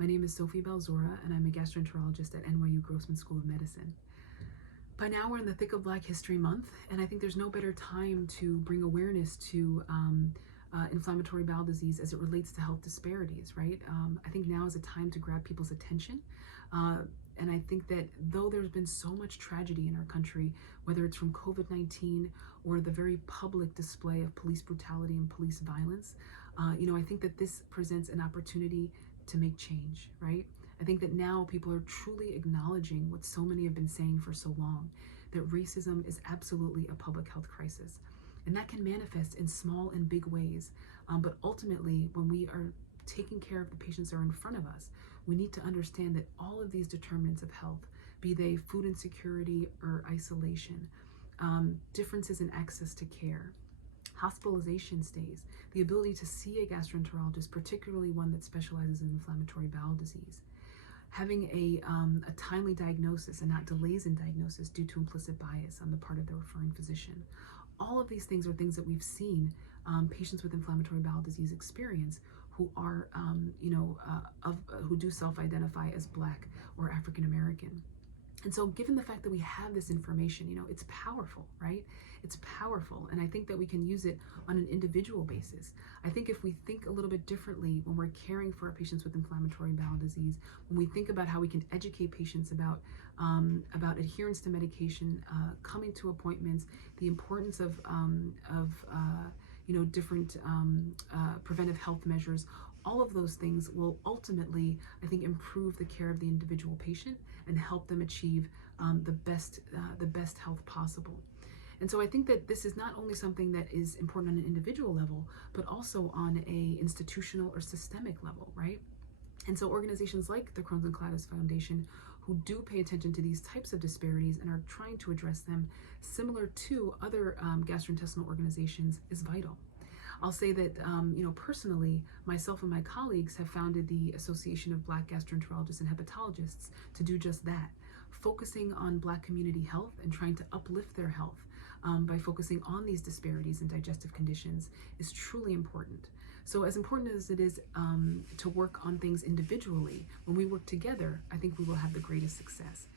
My name is Sophie Balzora, and I'm a gastroenterologist at NYU Grossman School of Medicine. By now, we're in the thick of Black History Month, and I think there's no better time to bring awareness to inflammatory bowel disease as it relates to health disparities, right? I think now is a time to grab people's attention. And I think that though there's been so much tragedy in our country, whether it's from COVID-19 or the very public display of police brutality and police violence, I think that this presents an opportunity to make change, right? I think that now people are truly acknowledging what so many have been saying for so long, that racism is absolutely a public health crisis. And that can manifest in small and big ways. But ultimately, when we are taking care of the patients that are in front of us, we need to understand that all of these determinants of health, be they food insecurity or isolation, differences in access to care, hospitalization stays, the ability to see a gastroenterologist, particularly one that specializes in inflammatory bowel disease, having a timely diagnosis and not delays in diagnosis due to implicit bias on the part of the referring physician. All of these things are things that we've seen patients with inflammatory bowel disease experience who are, who do self-identify as Black or African American. And so given the fact that we have this information, it's powerful, right? It's powerful. And I think that we can use it on an individual basis. I think if we think a little bit differently when we're caring for our patients with inflammatory bowel disease, when we think about how we can educate patients about adherence to medication, coming to appointments, the importance of different preventive health measures, all of those things will ultimately, I think, improve the care of the individual patient and help them achieve the best health possible. And so I think that this is not only something that is important on an individual level, but also on a institutional or systemic level, right? And so organizations like the Crohn's and Colitis Foundation, who do pay attention to these types of disparities and are trying to address them, similar to other gastrointestinal organizations, is vital. I'll say that, personally, myself and my colleagues have founded the Association of Black Gastroenterologists and Hepatologists to do just that, focusing on Black community health and trying to uplift their health by focusing on these disparities in digestive conditions is truly important. So as important as it is to work on things individually, when we work together, I think we will have the greatest success.